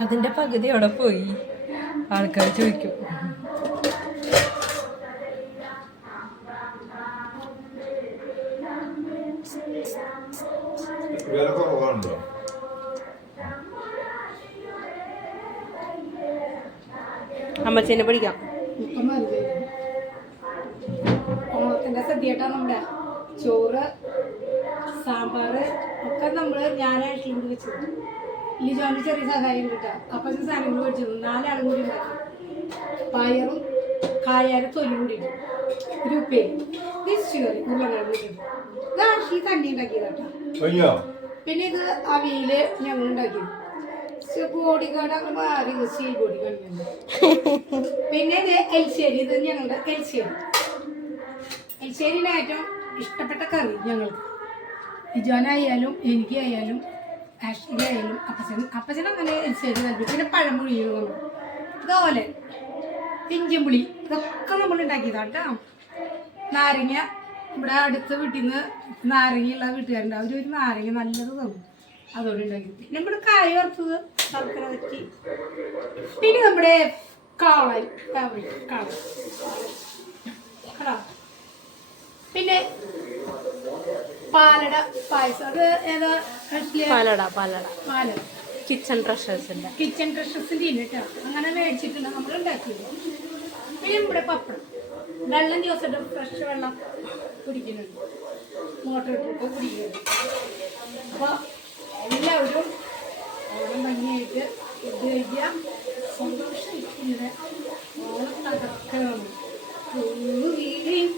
അതിന്റെ പകുതി അവിടെ പോയി. ആൾക്കാർ ചോദിക്കും. കുറവാണല്ലോ. അമ്മച്ചേനെ പഠിക്കാം ഓണത്തിന്റെ സദ്യയായിട്ടാണ് നമ്മുടെ ചോറ് സാമ്പാറ് ഒക്കെ നമ്മൾ ഞാനായിട്ട് കൂടി വെച്ചത്. ലിജോന്റെ ചെറിയ സഹായം കിട്ടാ അപ്പം സാധനങ്ങൾ മേടിച്ചത് നാലാളും കൂടി ഉണ്ടാക്കി. പയറും കായാലും തൊലി കൂടി. ഒരു ഉപ്പേരി തിരിച്ചു കറി ഉരുളക്കിഴങ്ങ് ഇട്ടിട്ട് ഇത് ആഷി തന്നെ ഉണ്ടാക്കിയതാട്ടോ പിന്നെ ഇത് അവിയിൽ ഞങ്ങൾ ഉണ്ടാക്കിയത്. പിന്നെ ഇത് എൽശ്ശേരി ഇത് ഞങ്ങളുടെ എൽശ്ശേരി എൽശ്ശേരിയിലെ ഏറ്റവും ഇഷ്ടപ്പെട്ട കറി ഞങ്ങൾക്ക്. ഇജോനായാലും എനിക്കായാലും ആയാലും അപ്പച്ചൻ അപ്പച്ചൻ അങ്ങനെ എൽശ്ശേരി നൽകി പിന്നെ പഴമൊഴിയും ഇതുപോലെ പുളി ഇതൊക്കെ നമ്മൾ ഉണ്ടാക്കിയതാണ് കേട്ടോ. നാരങ്ങ ഇവിടെ അടുത്ത വീട്ടിൽ നിന്ന് നാരങ്ങയുള്ള വീട്ടുകാരുണ്ട്. അവർ ഒരു നാരങ്ങ നല്ലത് തന്നു. അതോടെ ഉണ്ടാക്കി. പിന്നെ നമ്മുടെ കായ വറുത്തത് ശർക്കര പറ്റി പിന്നെ നമ്മുടെ കാളൻ കാളൻ പിന്നെ പാലട പായസം. അത് ഏതാ? പാലട പാലട. പാലട. കിച്ചൺ ട്രഷേഴ്സിന്റെ കിച്ചൺ ട്രഷേഴ്സിന്റെ കേട്ടോ അങ്ങനെ മേടിച്ചിട്ടുണ്ട്. നമ്മൾ ഉണ്ടാക്കിയത്. പിന്നെ ഇവിടെ പപ്പടം. വെള്ളം ദിവസം ഫ്രഷ് വെള്ളം കുടിക്കുന്നുണ്ട്. മോട്ടർ ഇട്ടിട്ട് കുടിക്കുന്നുണ്ട്. അപ്പോൾ എല്ലാവരും ഓണം ഭംഗിയായിട്ട് ഫുഡ് കഴിക്കുക. സന്തോഷമായിട്ട് ഓണം നടക്കണം. വീടും